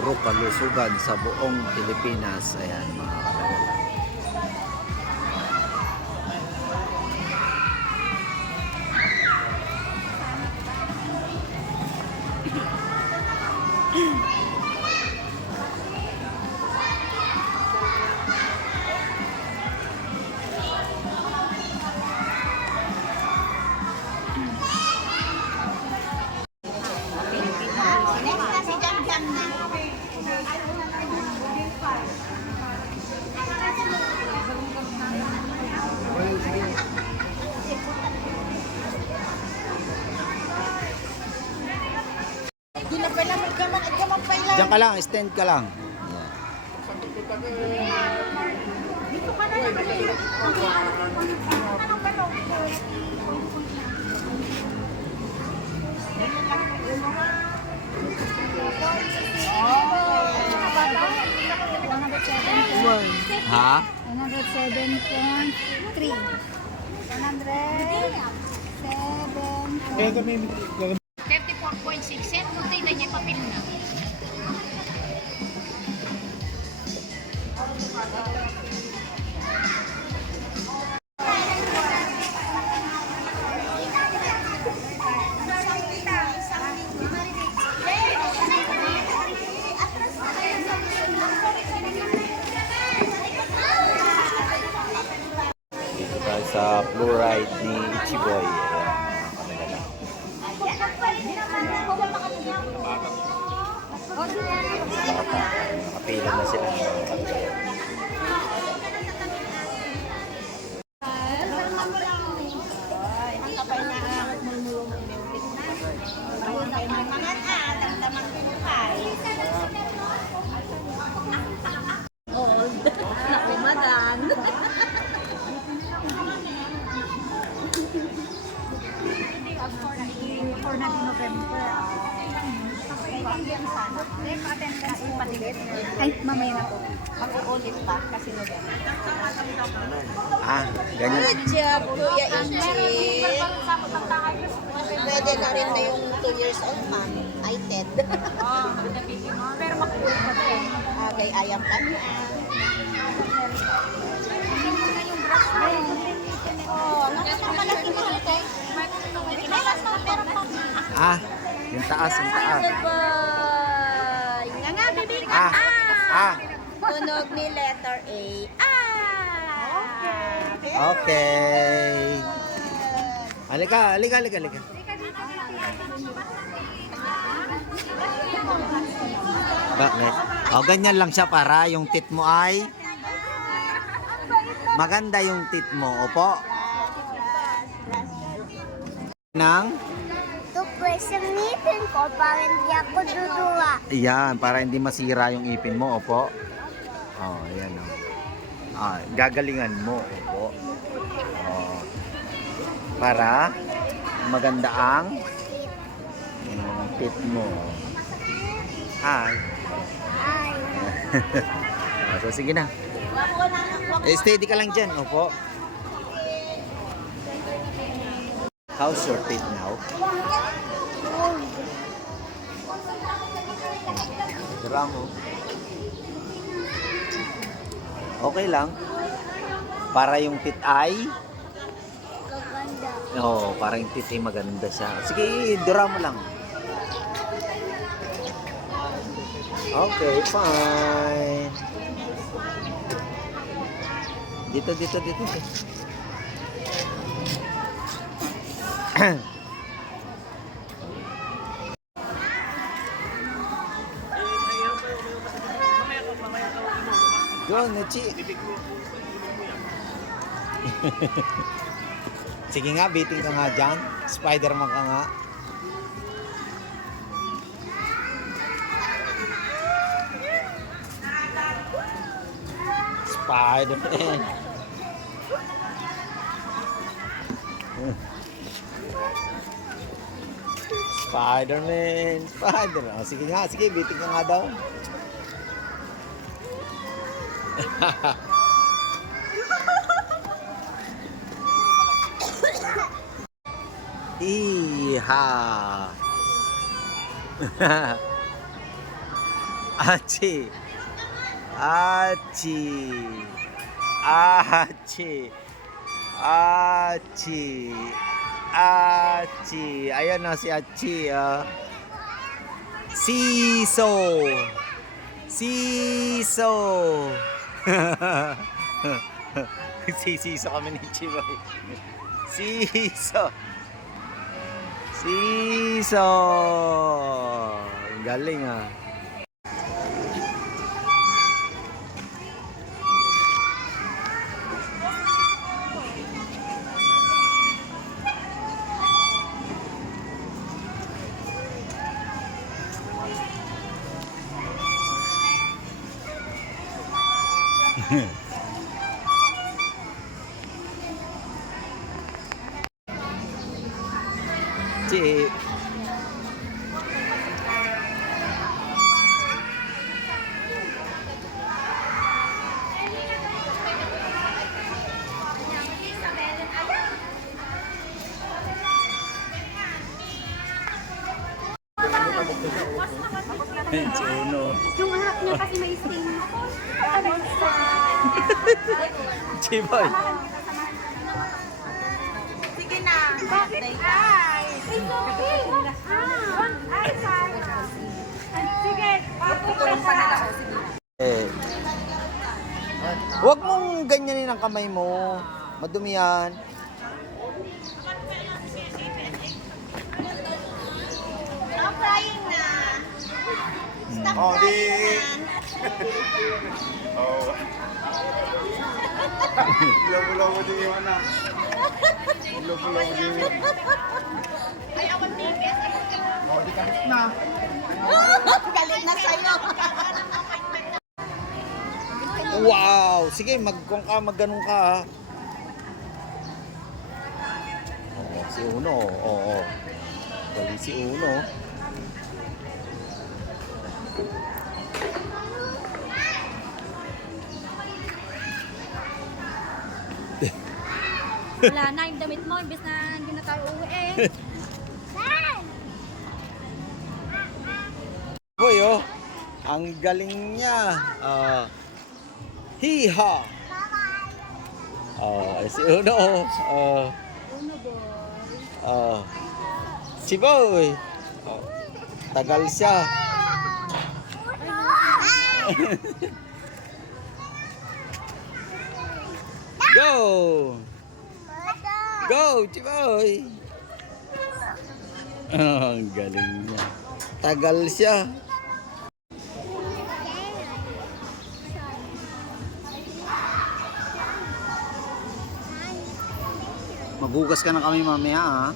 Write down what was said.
puro kalusugan sa buong Pilipinas. Ayan mga kalagala. Diyan ka lang, stand ka lang. Dito ka na naman. Ha? 107.3. 107. 34.6 cent. Kung tingnan niya papel na. Dito tayo sa fluoride ni Ichiboy. Bata, nakapila na sila. Ay, mamaya na po. Mag-uulit pa kasi November. Ah, ganyan. Good job, Kuya Ichil. Pwede na rin na yung 2 years old, ma'am. Ay, Ted. Pero makulit pa to eh. Okay, ayam ka na. Oh, nakakamalaki mo ito. May last number pa. Ah, yung taas, yung taas. Nga nga, bibig. Ah, ah. Tunog ni letter A. Okay. Halika, halika, halika, halika. Bakit? O, ganyan lang siya para yung tit mo ay maganda yung tit mo. Opo. Nang? Tupres ang ngipin ko para hindi ako duduwa. Yan, para hindi masira yung ipin mo. Opo. Oh, yan o. Ah, gagalingan mo. Opo. Oh. Para maganda ang tit mo. Ay. Ay. So, sige na. Steady ka lang dyan. Opo. How's your teeth now? Tira mo. Okay lang. Para yung teeth ay Gaganda. oo, para yung teeth ay maganda siya. Sige, dura mo lang. Okay, fine. Dito, dito, dito. Go, Nuchi. Sige nga, biting ka nga dyan. Spider-Man ka nga. Spider-Man. Spider-Man. Spider-Man. Oh, sige nga, sige, biting ka nga daw. Iha. Achi. Achi. Achi. Achi. Achi. Ayan na si Achi. Siso. Siso. Sisiso kami ni Chiboy. Siso. Siso. Ang galing ah. Cik. Si Uno. Yung anak niya kasi may sting. Chiboy. Sige na. Bakit ay? It's okay. Ay, sayang. Sige. Kukulong pa nila ako. Sige. Huwag mong ganyanin ang kamay mo. Madumi yan. Stop crying na. Stop Oh, crying Oh. Ilaw-ilaw mo din yung anak. Ilaw-ilaw mo din yung... Ay, awan baby. Oh, di kahit na. Galit na sa'yo. Wow! Sige, magganong ka ha. Oo, si Uno. Oo. Galing si Uno. Wala na yung damit mo, imbes na hindi na tayo uwi eh. Boy, oh. Ang galing niya. Hiha! Si Uno. Uno boy. Si Boy. Tagal siya. Go! Go, Chiboy! Ang galing niya. Tagal siya. Maghugas ka na kami mamaya, ha?